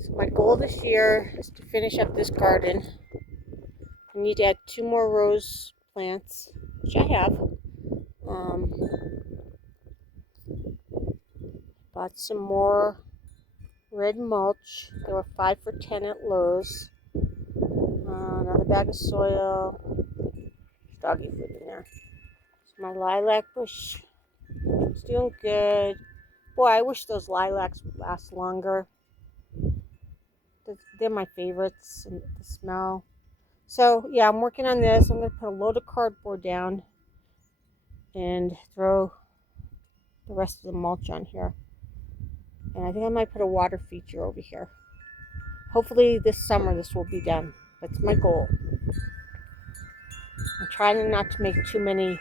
So my goal this year is to finish up this garden. I need to add 2 more rose plants, which I have. Bought some more red mulch. They were 5 for $10 at Lowe's. Another bag of soil. There's doggy food in there. So my lilac bush is doing good. Boy, I wish those lilacs would last longer. They're my favorites, and the smell. So yeah, I'm working on this. I'm going to put a load of cardboard down and throw the rest of the mulch on here. And I think I might put a water feature over here. Hopefully this summer this will be done. That's my goal. I'm trying not to make too many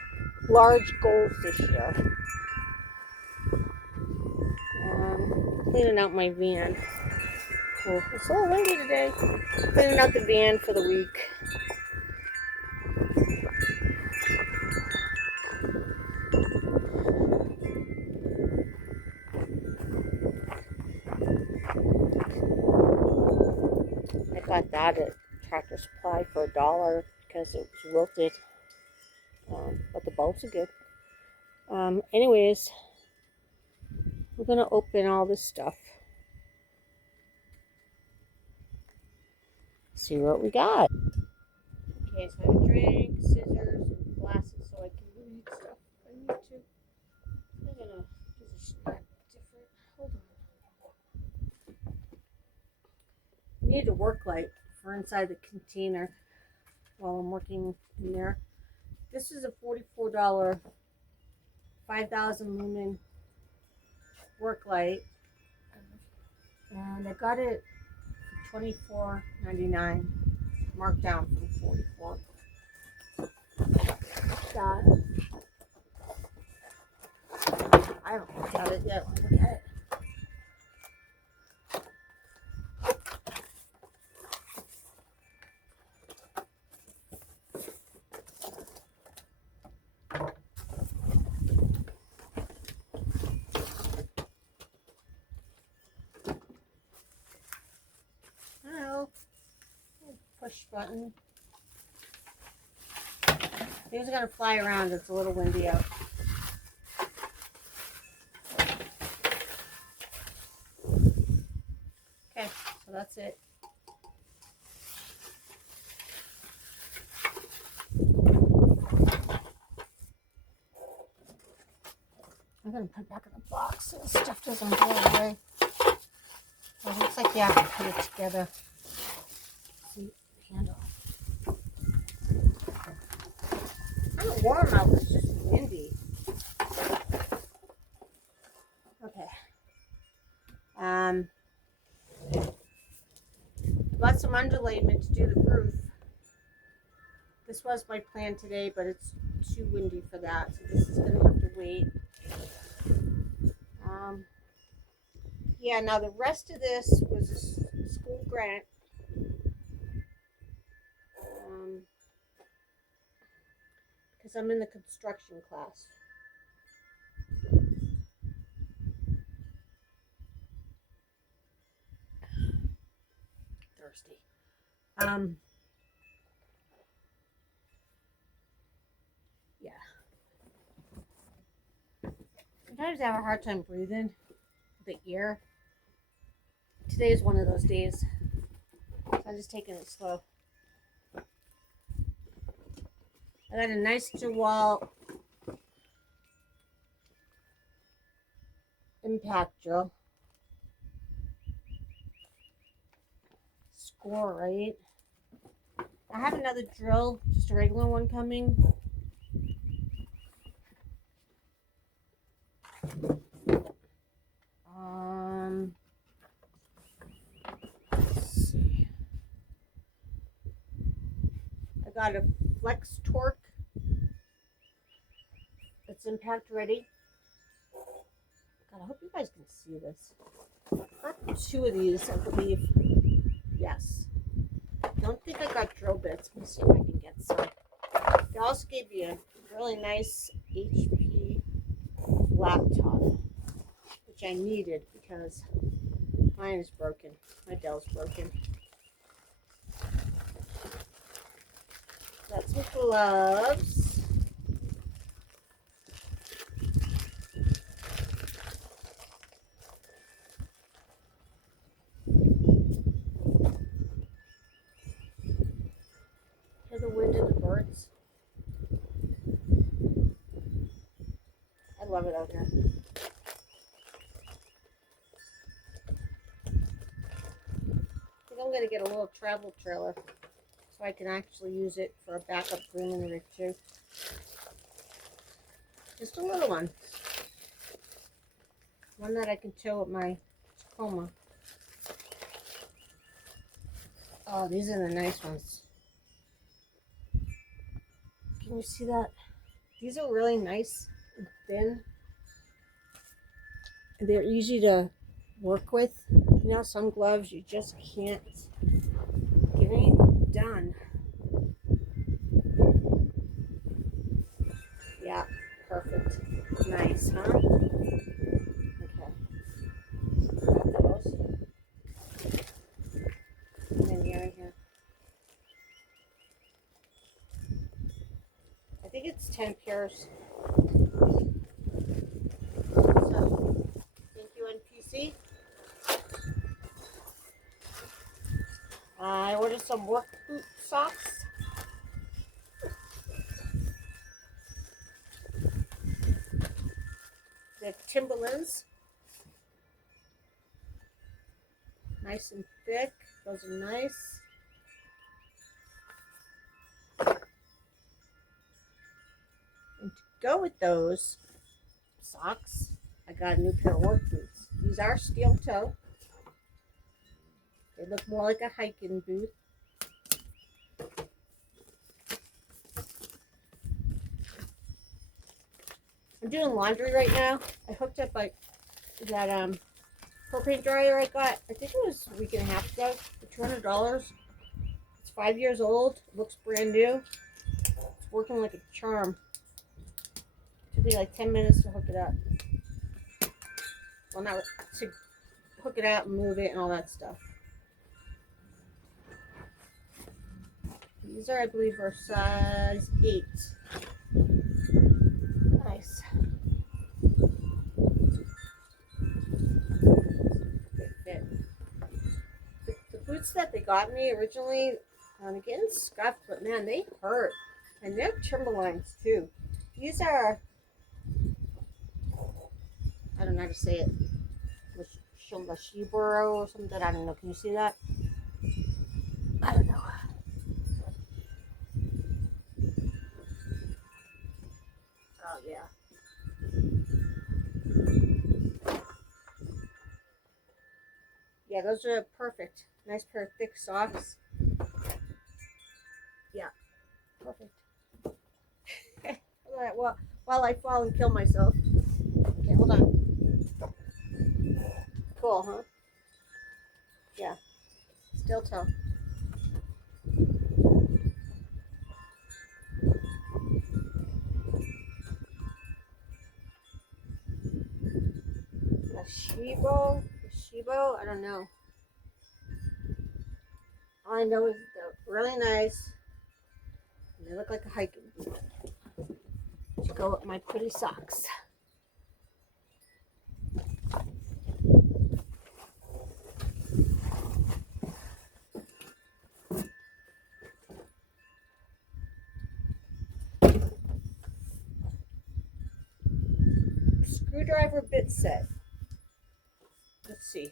large goals this year. Cleaning out my van. Oh, it's a little windy today. Cleaning out the van for the week. I got that at Tractor Supply for $1 because it was wilted. But the bulbs are good. Anyways, we're going to open all this stuff. See what we got. Okay, so I have a drink, scissors, and glasses so I can read stuff. I need to. I'm gonna position that different. Hold on. I need a work light for inside the container while I'm working in there. This is a $44 5,000 lumen work light, and I got it for $24.99, marked down from $44. That I haven't looked at it yet. Let me look at it. Oh, push button. These are gonna fly around. It's a little windy out. Okay, so that's it. I'm gonna put it back in the box so the stuff doesn't blow away. Well, it looks like you have to put it together. See the handle. Kind of warm out, but it's just windy. Okay. Got some underlayment to do the roof. This was my plan today, but it's too windy for that, so this is gonna have to wait. Yeah, now the rest of this was a school grant. Because I'm in the construction class. Thirsty. Yeah. Sometimes I have a hard time breathing. The ear. Today is one of those days. So I'm just taking it slow. I got a nice DeWalt impact drill. Score, right? I have another drill, just a regular one coming. Let's see. I got a Flex Torque. It's impact ready. God, I hope you guys can see this. Got 2 of these, I believe. Yes. I don't think I got drill bits. Let me see if I can get some. They also gave you a really nice HP laptop, which I needed because mine is broken. My Dell's broken. Got some gloves. Hear the wind and the birds. I love it out here. I think I'm going to get a little travel trailer so I can actually use it for a backup room in the rig too. Just a little one. One that I can tow with my Tacoma. Oh, these are the nice ones. Can you see that? These are really nice and thin. They're easy to work with. You know, some gloves you just can't get anything done. Yeah, perfect. Nice, huh? Okay. Got those. And then here and here. I think it's 10 pairs. So, thank you, NPC. I ordered some work boot socks. They're Timberlands. Nice and thick. Those are nice. And to go with those socks, I got a new pair of work boots. These are steel toe. They look more like a hiking boot. I'm doing laundry right now. I hooked up like that propane dryer I got. I think it was a week and a half ago for $200. It's 5 years old. It looks brand new. It's working like a charm. It took me like 10 minutes to hook it up. Well, not to hook it out and move it and all that stuff. These are, I believe, are size 8. Nice. Good fit. The boots that they got me originally, they're getting scuffed, but man, they hurt. And they're Timberlands too. These are, I don't know how to say it, Shiburo or something. I don't know. Can you see that? I don't know. Oh, yeah. Yeah, those are perfect. Nice pair of thick socks. Yeah, perfect. Well, while I fall and kill myself. Okay, hold on. Cool, huh? Yeah. Still toe. Shibo, I don't know. All I know is they're really nice. And they look like a hiking boot. To go with my pretty socks. Screwdriver bit set. Let's see.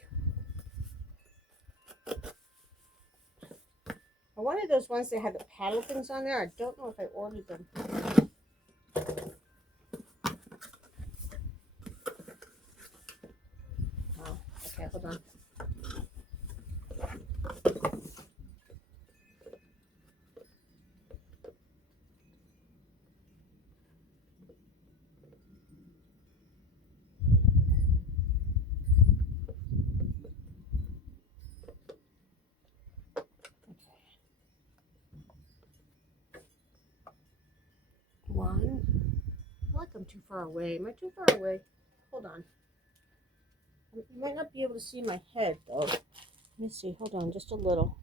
I wanted those ones that had the paddle things on there. I don't know if I ordered them. Oh, okay, hold on. One. I feel like I'm too far away. Am I too far away? Hold on. You might not be able to see my head though. Let me see. Hold on, just a little.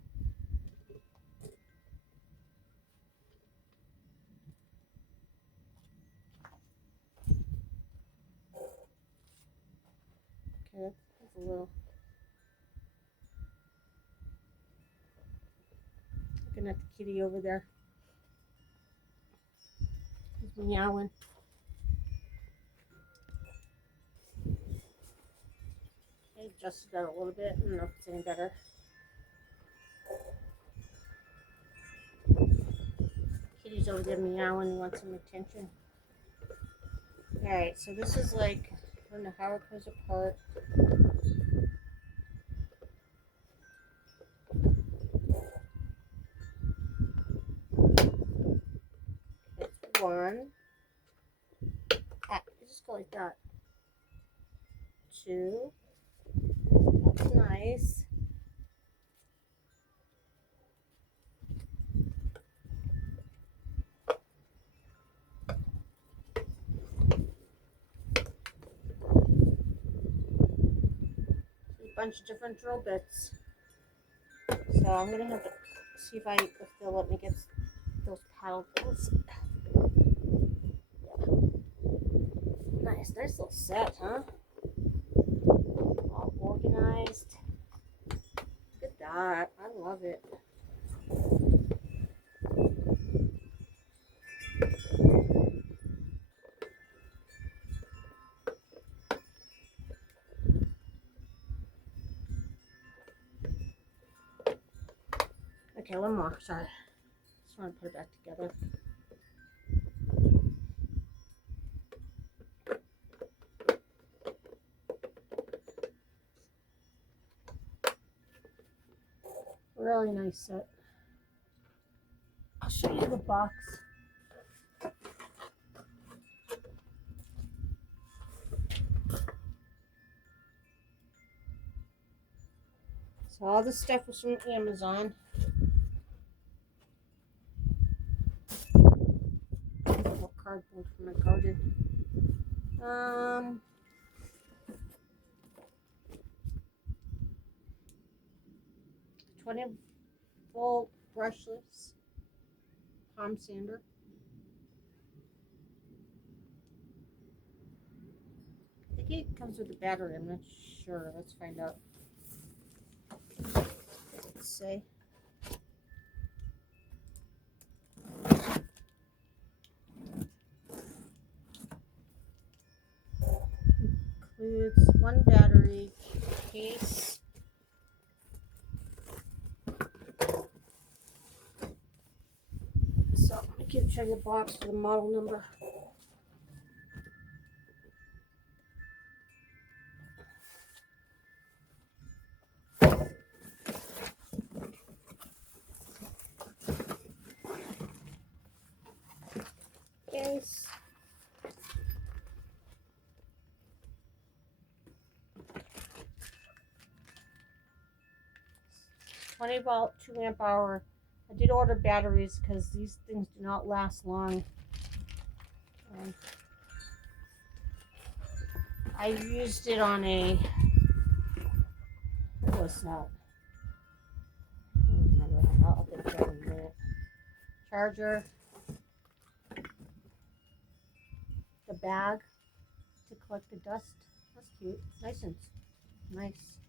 Okay, that's a little. Looking at the kitty over there. He's meowing. I adjusted that a little bit. I don't know if it's any better. Kitty's over there meowing and wants some attention. Alright, so this is like, I don't know how it goes apart. That's one. Just go like that. Two. That's nice. A bunch of different drill bits. So I'm gonna have to see if they'll let me get those paddle things. Yeah. Nice little set, huh? All organized. Look at that. I love it. Okay, one more. Sorry. Just want to put it back together. Really nice set. I'll show you the box. So all this stuff was from Amazon. Little cardboard for my garden. 20-volt brushless palm sander. I think it comes with a battery. I'm not sure. Let's find out. Let's say. Includes one battery case. So I'm gonna show you the box for the model number. Case. 20-volt, 2 amp hour. I did order batteries because these things do not last long. I used it on a, what was that? I don't remember. I'll get it in a minute. Charger. The bag to collect the dust. That's cute. Nice and nice.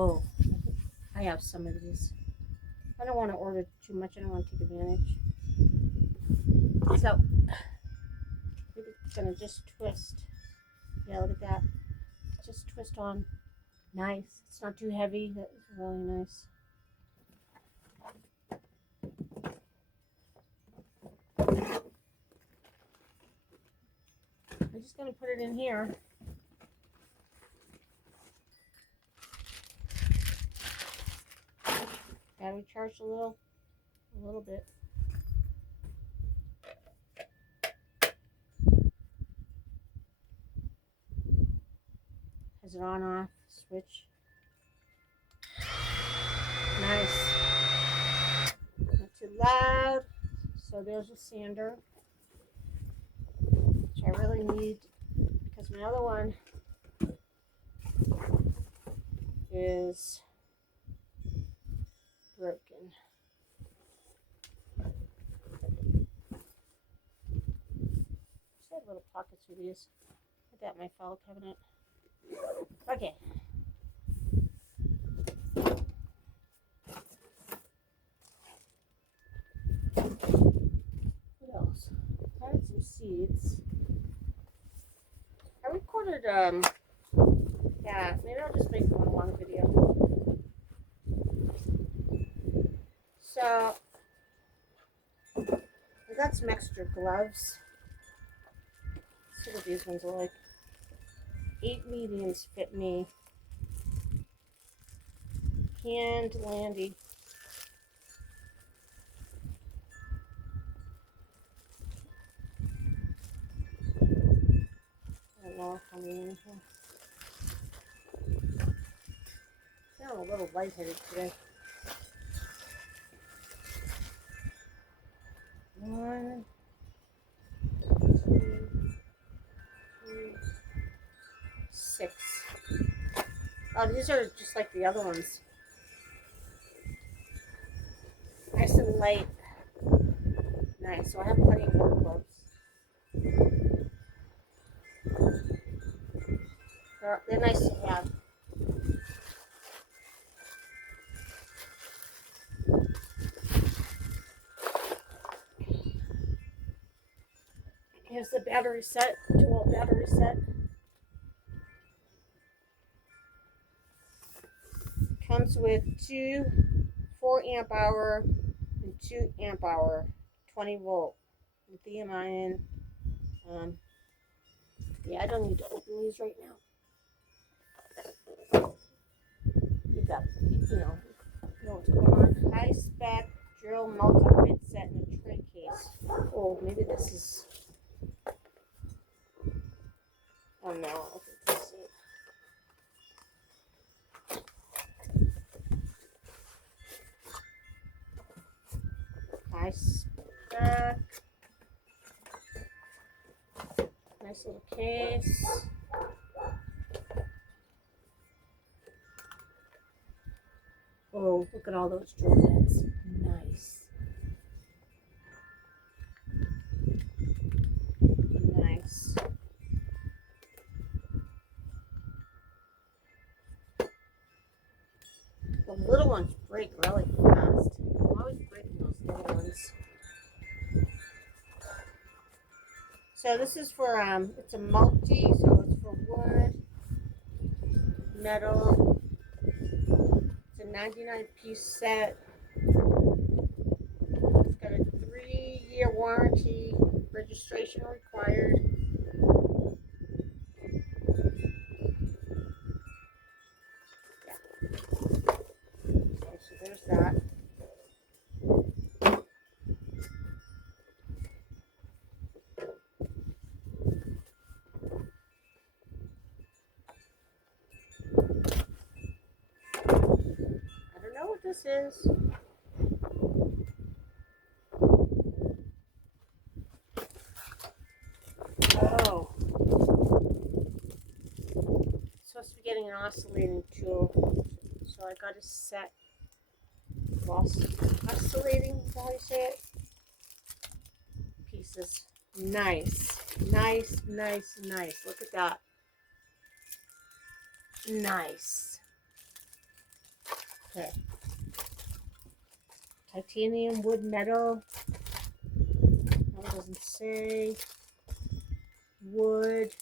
Oh, I have some of these. I don't want to order too much. I don't want to take advantage. So, it's going to just twist. Yeah, look at that. Just twist on. Nice. It's not too heavy. That's really nice. I'm just going to put it in here. Battery charged a little bit. Has it on off switch. Nice. Not too loud. So there's a sander. which I really need because my other one is broken. Just had little pockets for these. Put that in my file cabinet. Okay. What else? I had some seeds. I recorded, yeah, maybe I'll just make one long video. So, I got some extra gloves. Let's see what these ones are like. 8 mediums fit me. Hand Landy. I don't know how many in here. I'm a little lightheaded today. 1, 2, 3, 6. Oh, these are just like the other ones. Nice and light. Nice. So I have plenty of work gloves. They're nice to have. Here's the battery set, dual battery set. Comes with 2 4-amp hour and 2-amp hour 20-volt lithium ion. Yeah, I don't need to open these right now. You got, you know what's going on. High spec drill multi-bit set in a tray case. Oh, maybe this is. Oh no, I think this is it. High spec. Nice little case. Oh, look at all those drill bits. Nice. Nice. The little ones break really fast. I'm always breaking those little ones. So this is for, it's a multi, so it's for wood, metal. It's a 99-piece set. It's got a 3-year warranty, registration required. Yeah. Okay, so there's that. I don't know what this is. Oh. It's supposed to be getting an oscillating tool. So I got a set. Oscillating, is that how you say it? Pieces. Nice. Nice, nice, nice. Look at that. Nice. Okay. Titanium, wood, metal. No, it doesn't say. Wood.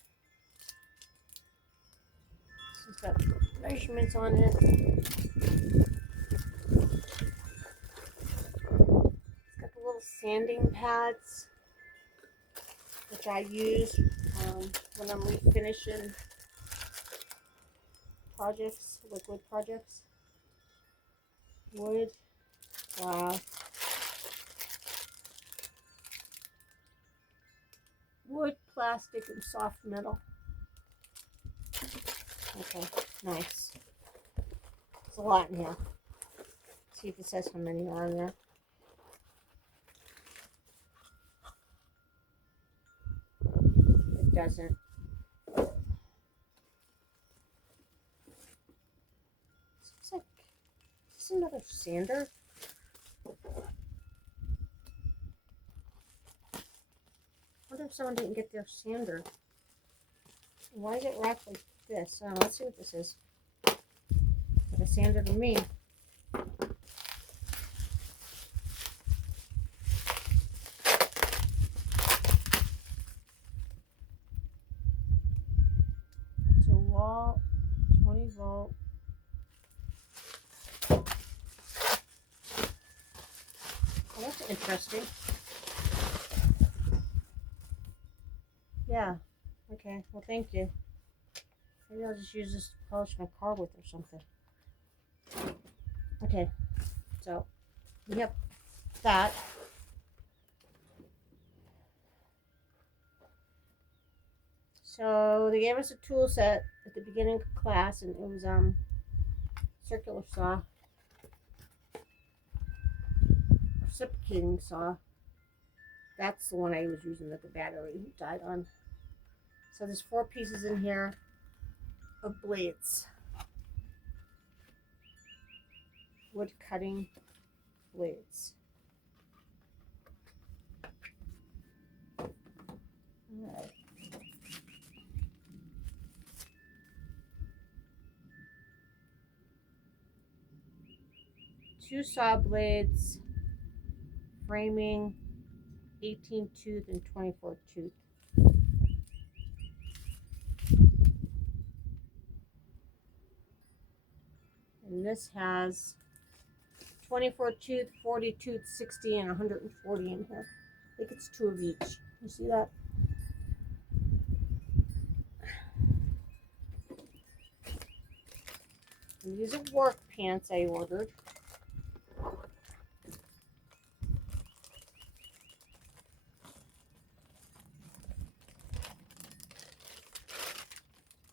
This has got measurements on it. It's got the little sanding pads, which I use when I'm refinishing projects, liquid projects. Wood. Wow. Wood, plastic, and soft metal. Okay, nice. There's a lot in here. Let's see if it says how many are in there. doesn't. Looks like, is this another sander? I wonder if someone didn't get their sander. Why is it wrapped like this? Oh, let's see what this is. It's a sander to me. It's a wall, 20 volt. Oh, that's interesting. Yeah. Okay. Well, thank you. Maybe I'll just use this to polish my car with or something. Okay. So, we have that. So, they gave us a tool set at the beginning of class, and it was circular saw, reciprocating saw. That's the one I was using that the battery died on. So there's 4 pieces in here of blades. Wood cutting blades. Alright. Two saw blades, framing, 18 tooth and 24 tooth. And this has 24 tooth, 40 tooth, 60, and 140 in here. I think it's 2 of each. You see that? And these are work pants I ordered.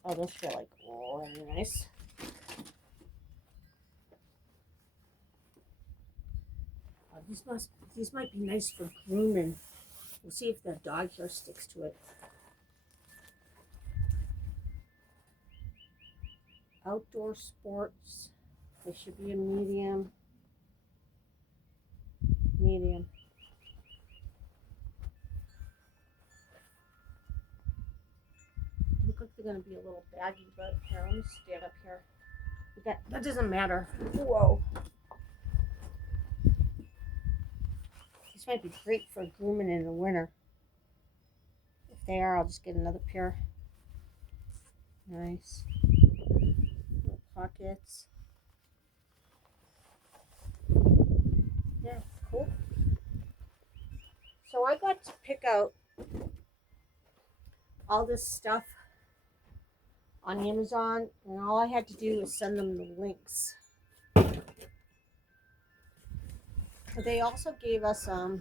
Oh, those feel like really nice. Oh, these might be nice for grooming. We'll see if the dog hair sticks to it. Outdoor sports. They should be a medium. Medium. Look like they're gonna be a little baggy, but here, let me stand up here. That doesn't matter. Whoa. These might be great for grooming in the winter. If they are, I'll just get another pair. Nice. Little pockets. Yeah, cool. So I got to pick out all this stuff on Amazon, and all I had to do was send them the links. They also gave us a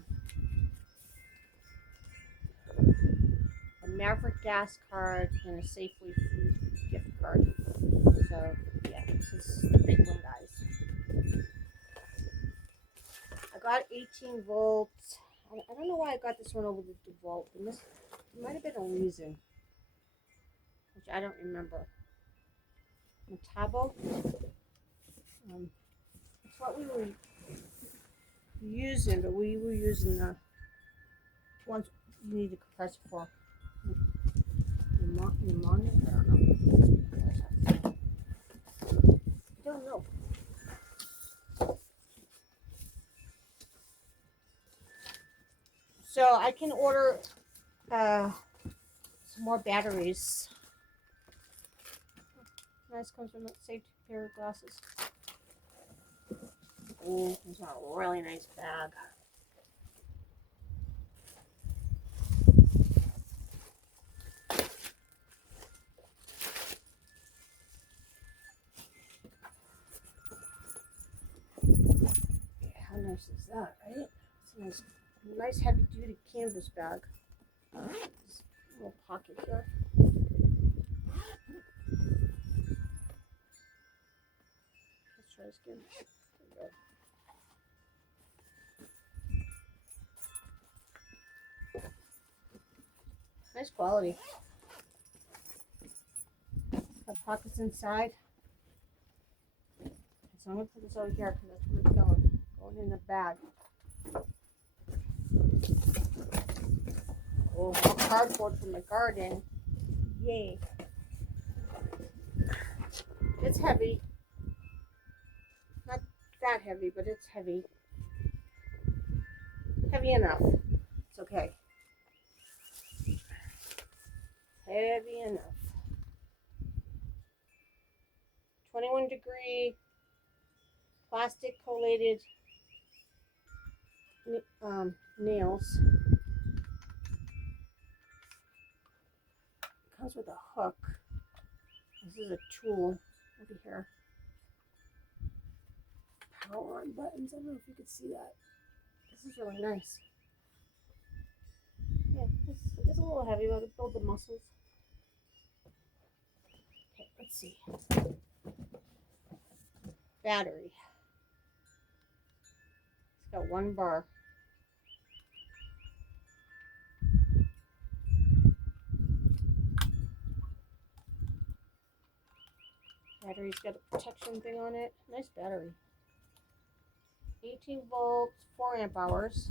Maverick gas card and a Safely food gift card. So yeah, this is the big one, guys. I got 18 volts. I don't know why I got this one over the DeVault. And this might have been a reason, which I don't remember. Metabo. That's what we were using, but we were using the ones you need the compressor for. Pneumonia? I don't know. So I can order some more batteries. Nice, comes from that safety pair of glasses. Oh, it's a really nice bag. How nice is that, right? It's a nice heavy duty canvas bag. This little pocket here. Let's try this again. There we go. Nice quality. have pockets inside. So I'm gonna put this over here because that's where it's going in the bag. Oh, more cardboard for my garden. Yay. It's heavy. Not that heavy, but it's heavy. Heavy enough. It's okay. Heavy enough. 21-degree plastic collated nails. Comes with a hook. This is a tool over here. Power on buttons. I don't know if you could see that. This is really nice. Yeah, it's a little heavy, but it'll build the muscles. Okay, let's see. Battery. It's got 1 bar. Battery's got a protection thing on it. Nice battery. 18 volts, 4 amp hours.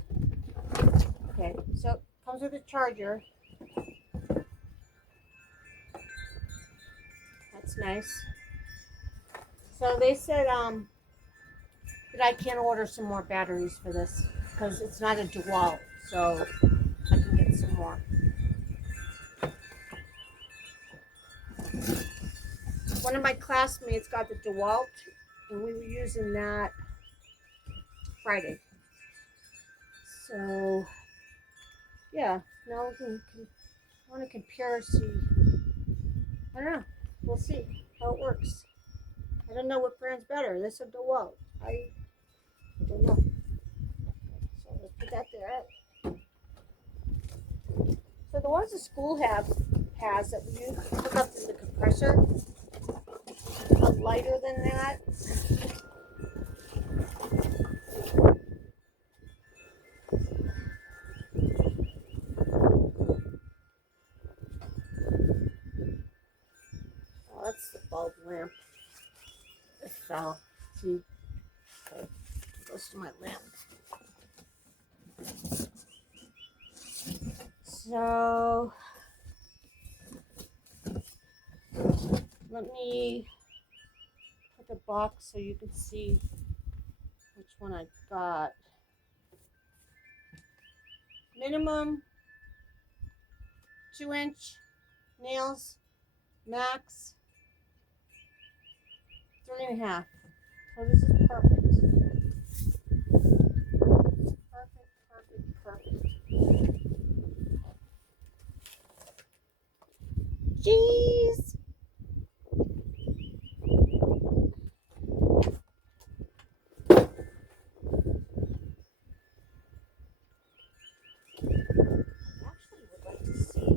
Okay, so it comes with a charger. That's nice. So they said that I can order some more batteries for this because it's not a DeWalt, so I can get some more. One of my classmates got the DeWalt, and we were using that Friday. So yeah, now we can want to compare, see. I don't know. We'll see how it works. I don't know what brand's better, this or DeWalt. I don't know. So let's put that there. So the ones the school has that you hook up to the compressor are lighter than that. Oh, that's the bulb lamp. It fell. See? Okay. Goes to my lamp. So let me put the box so you can see which one I got. Minimum 2-inch nails, max 3.5. So this is perfect. Perfect. Jeez. Actually would like to see.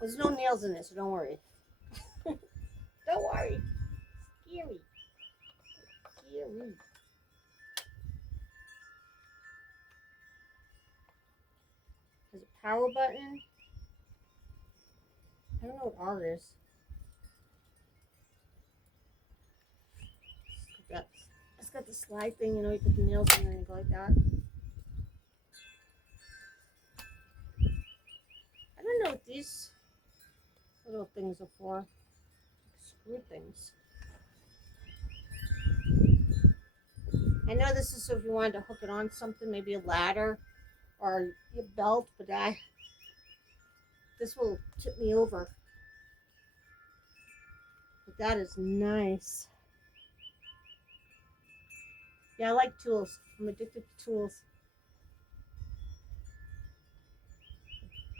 There's no nails in this, so don't worry. Don't worry. Scary. There's a power button. I don't know what R is. It's got the slide thing, you know, you put the nails in there and go like that. I don't know what these little things are for. Screw things. I know this is so if you wanted to hook it on something, maybe a ladder or your belt, but this will tip me over. But that is nice. Yeah, I like tools. I'm addicted to tools.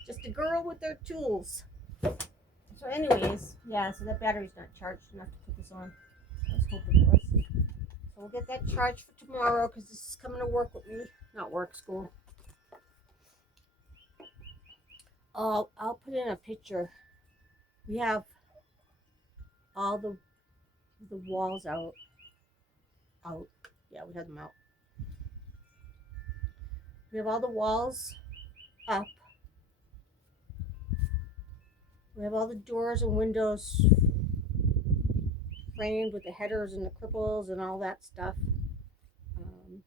Just a girl with their tools. So anyways, yeah, so that battery's not charged enough to put this on. I was hoping it was. So we'll get that charged for tomorrow because this is coming to work with me. Not work, school. I'll put in a picture. We have all the walls out. Yeah, we have them out. We have all the walls up. We have all the doors and windows framed with the headers and the cripples and all that stuff. Um,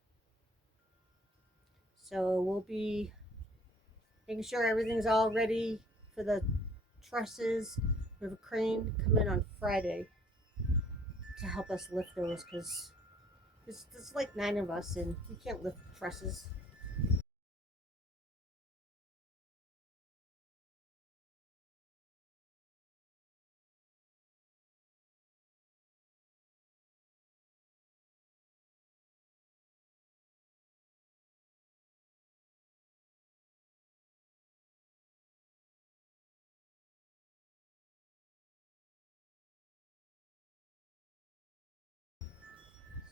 so we'll be making sure everything's all ready for the trusses. We have a crane come in on Friday to help us lift those because there's like 9 of us and we can't lift trusses.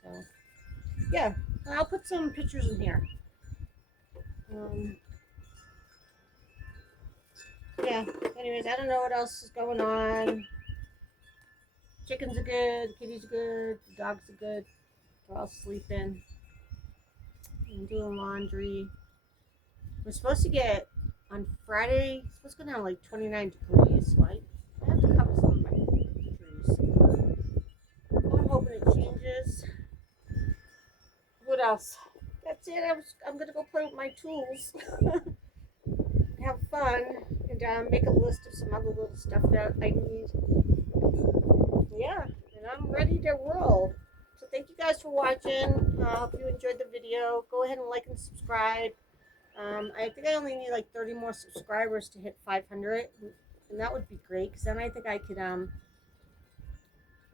So yeah, I'll put some pictures in here. Um, yeah. Anyways, I don't know what else is going on. Chickens are good. Kitties are good. The dogs are good. They're all sleeping. I'm doing laundry. We're supposed to get on Friday. It's supposed to go down like 29 degrees. So I have to cover some of my trees. I'm hoping it changes. What else? That's it. I'm gonna go play with my tools, have fun, and make a list of some other little stuff that I need. Yeah, and I'm ready to roll. So thank you guys for watching. I hope you enjoyed the video. Go ahead and like and subscribe. I think I only need like 30 more subscribers to hit 500, and that would be great because then I think I could well,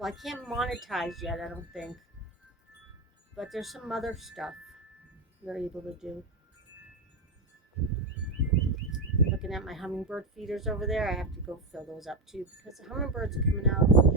I can't monetize yet, I don't think, but there's some other stuff you're able to do. Looking at my hummingbird feeders over there, I have to go fill those up too because the hummingbirds are coming out.